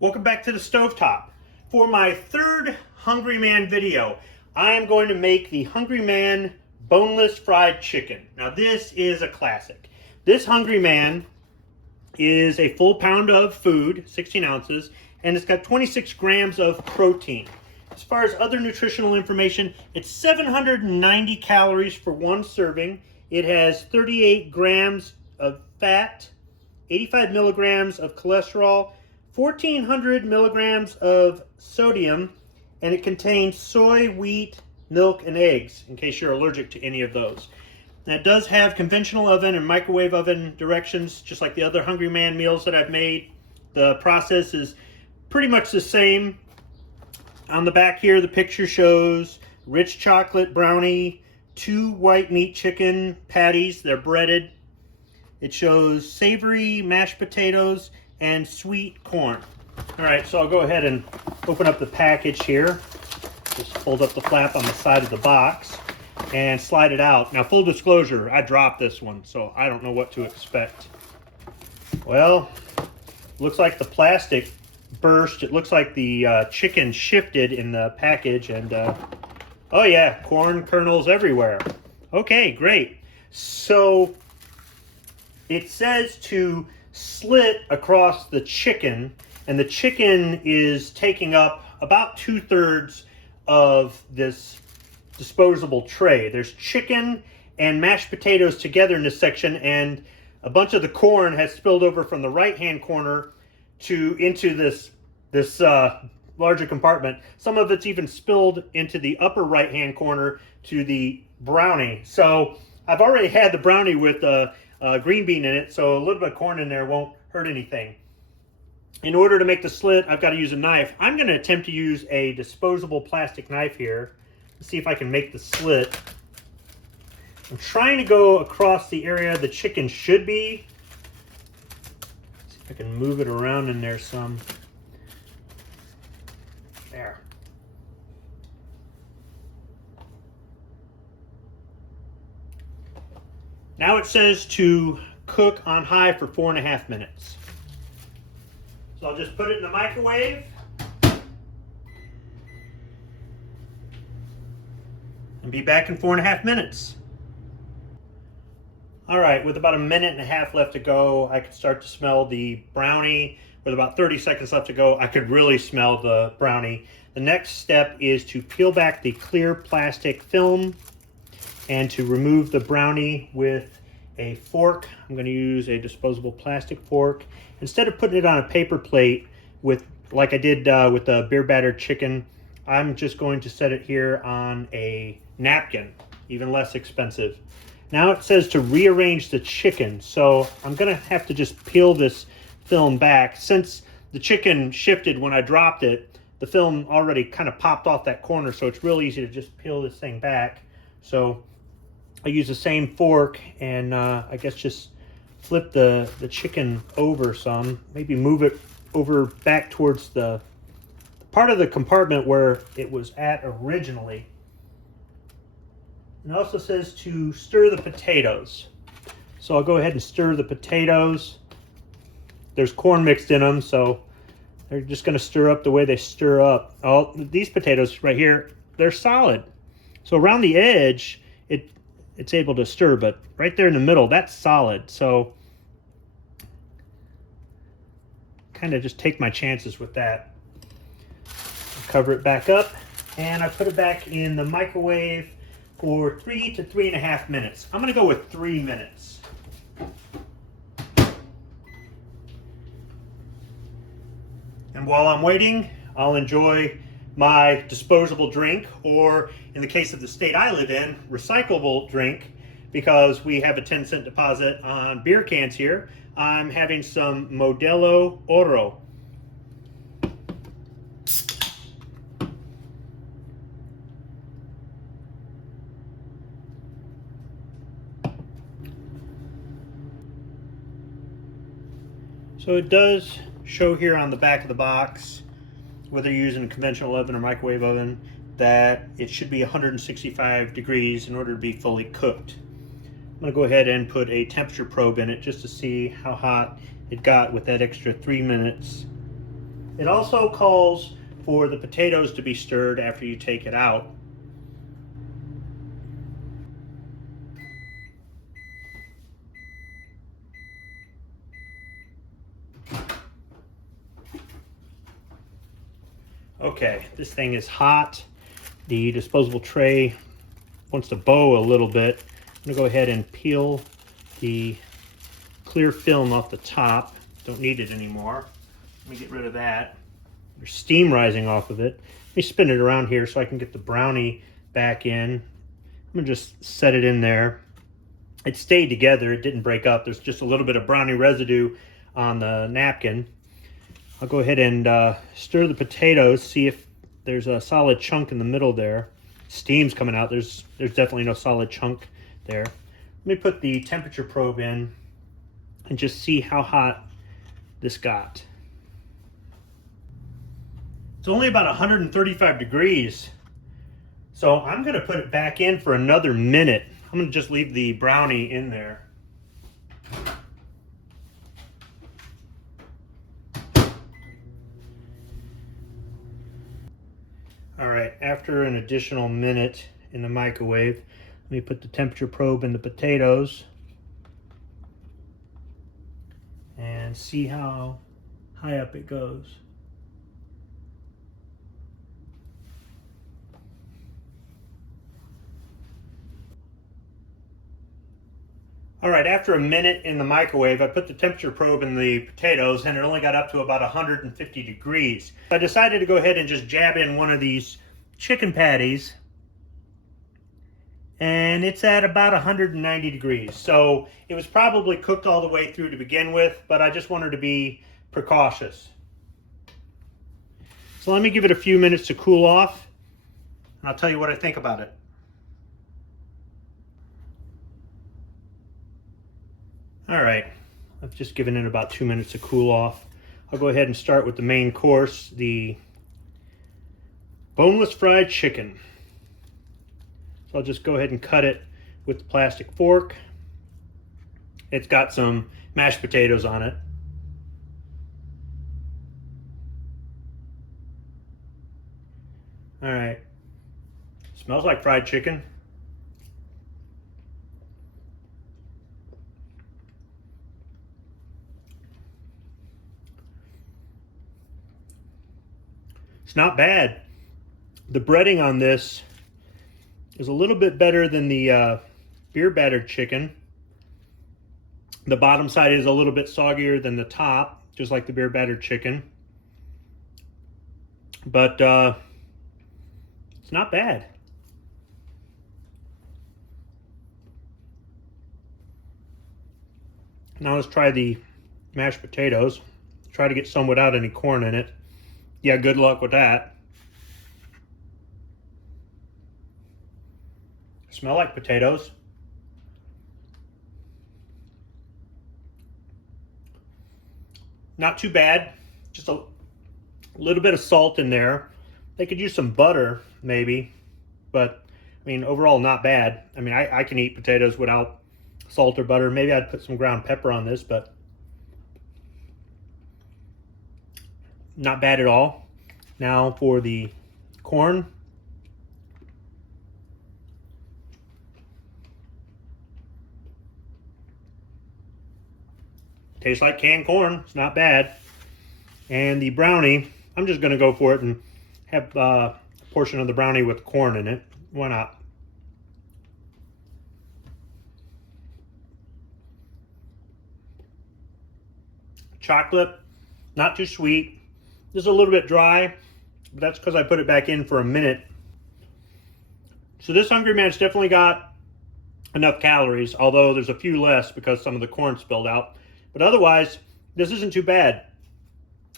Welcome back to the stovetop. For my third Hungry Man video, I am going to make the Hungry Man boneless fried chicken. Now this is a classic. This Hungry Man is a full pound of food, 16 ounces, and it's got 26 grams of protein. As far as other nutritional information, it's 790 calories for one serving. It has 38 grams of fat, 85 milligrams of cholesterol, 1,400 milligrams of sodium, and it contains soy, wheat, milk, and eggs, in case you're allergic to any of those. Now, it does have conventional oven and microwave oven directions, just like the other Hungry Man meals that I've made. The process is pretty much the same. On the back here, the picture shows rich chocolate brownie, 2 white meat chicken patties, they're breaded. It shows savory mashed potatoes and sweet corn. All right, so I'll go ahead and open up the package here. Just fold up the flap on the side of the box and slide it out. Now, full disclosure, I dropped this one, so I don't know what to expect. Well, looks like the plastic burst. It looks like the chicken shifted in the package, and oh yeah, corn kernels everywhere. Okay, great. So it says to slit across the chicken, and the chicken is taking up about 2/3 of this disposable tray. There's chicken and mashed potatoes together in this section, and a bunch of the corn has spilled over from the right hand corner into this larger compartment. Some of it's even spilled into the upper right hand corner to the brownie. So I've already had the brownie with green bean in it, so a little bit of corn in there won't hurt anything. In order to make the slit, I've got to use a knife. I'm going to attempt to use a disposable plastic knife here. Let's see if I can make the slit. I'm trying to go across the area the chicken should be. See if I can move it around in there some. There. Now it says to cook on high for 4.5 minutes. So I'll just put it in the microwave. And be back in 4.5 minutes. All right, with about 1.5 minutes left to go, I could start to smell the brownie. With about 30 seconds left to go, I could really smell the brownie. The next step is to peel back the clear plastic film and to remove the brownie with a fork. I'm going to use a disposable plastic fork. Instead of putting it on a paper plate like I did with the beer battered chicken, I'm just going to set it here on a napkin, even less expensive. Now it says to rearrange the chicken, so I'm going to have to just peel this film back. Since the chicken shifted when I dropped it, the film already kind of popped off that corner, so it's real easy to just peel this thing back. So I use the same fork and I guess just flip the chicken over some, maybe move it over back towards the part of the compartment where it was at originally. And it also says to stir the potatoes. So I'll go ahead and stir the potatoes. There's corn mixed in them, so they're just going to stir up the way they stir up. Oh, these potatoes right here, they're solid. So around the edge, it's able to stir, but right there in the middle, that's solid. So kind of just take my chances with that. I'll cover it back up, and I put it back in the microwave for 3 to 3.5 minutes. I'm going to go with 3 minutes. And while I'm waiting, I'll enjoy my disposable drink, or in the case of the state I live in, recyclable drink, because we have a 10-cent deposit on beer cans here. I'm having some Modelo Oro. So it does show here on the back of the box, whether you're using a conventional oven or microwave oven, that it should be 165 degrees in order to be fully cooked. I'm going to go ahead and put a temperature probe in it just to see how hot it got with that extra 3 minutes. It also calls for the potatoes to be stirred after you take it out. Okay, this thing is hot. The disposable tray wants to bow a little bit. I'm gonna go ahead and peel the clear film off the top. Don't need it anymore. Let me get rid of that. There's steam rising off of it. Let me spin it around here so I can get the brownie back in. I'm gonna just set it in there. It stayed together, it didn't break up. There's just a little bit of brownie residue on the napkin. I'll go ahead and stir the potatoes, see if there's a solid chunk in the middle there. Steam's coming out. There's definitely no solid chunk there. Let me put the temperature probe in and just see how hot this got. It's only about 135 degrees. So I'm gonna put it back in for another minute. I'm gonna just leave the brownie in there. All right, after an additional minute in the microwave, let me put the temperature probe in the potatoes and see how high up it goes. All right, after a minute in the microwave, I put the temperature probe in the potatoes and it only got up to about 150 degrees. I decided to go ahead and just jab in one of these chicken patties and it's at about 190 degrees. So it was probably cooked all the way through to begin with, but I just wanted to be precautious. So let me give it a few minutes to cool off and I'll tell you what I think about it. All right, I've just given it about 2 minutes to cool off. I'll go ahead and start with the main course, the boneless fried chicken. So I'll just go ahead and cut it with the plastic fork. It's got some mashed potatoes on it. All right, smells like fried chicken. It's not bad. The breading on this is a little bit better than the beer battered chicken. The bottom side is a little bit soggier than the top, just like the beer battered chicken. But it's not bad. Now let's try the mashed potatoes. Try to get some without any corn in it. Yeah, good luck with that. Smell like potatoes. Not too bad. Just a little bit of salt in there. They could use some butter, maybe. But, I mean, overall, not bad. I mean, I can eat potatoes without salt or butter. Maybe I'd put some ground pepper on this, but not bad at all. Now for the corn. Tastes like canned corn. It's not bad. And the brownie, I'm just going to go for it and have a portion of the brownie with corn in it. Why not? Chocolate, not too sweet. This is a little bit dry, but that's because I put it back in for a minute. So this Hungry Man's definitely got enough calories, although there's a few less because some of the corn spilled out. But otherwise, this isn't too bad.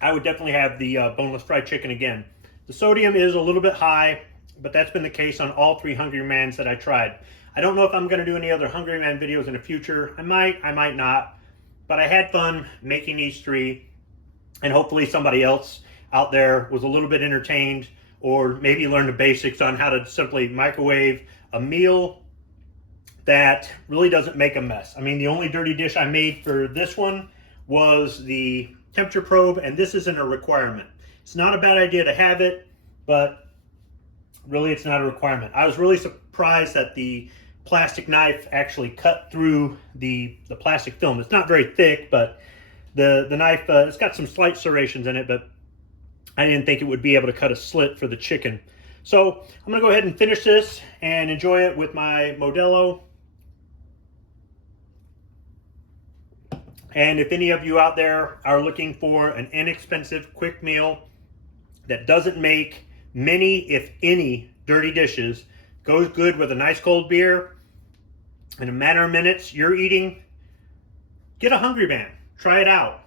I would definitely have the boneless fried chicken again. The sodium is a little bit high, but that's been the case on all 3 Hungry Mans that I tried. I don't know if I'm going to do any other Hungry Man videos in the future. I might not. But I had fun making these 3. And hopefully somebody else out there was a little bit entertained or maybe learned the basics on how to simply microwave a meal that really doesn't make a mess. I mean, the only dirty dish I made for this one was the temperature probe, and this isn't a requirement. It's not a bad idea to have it, but really it's not a requirement. I was really surprised that the plastic knife actually cut through the plastic film. It's not very thick, but the knife, it's got some slight serrations in it, but I didn't think it would be able to cut a slit for the chicken. So I'm gonna go ahead and finish this and enjoy it with my Modelo. And if any of you out there are looking for an inexpensive, quick meal that doesn't make many, if any, dirty dishes, goes good with a nice cold beer, in a matter of minutes, you're eating, get a Hungry Man. Try it out.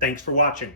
Thanks for watching.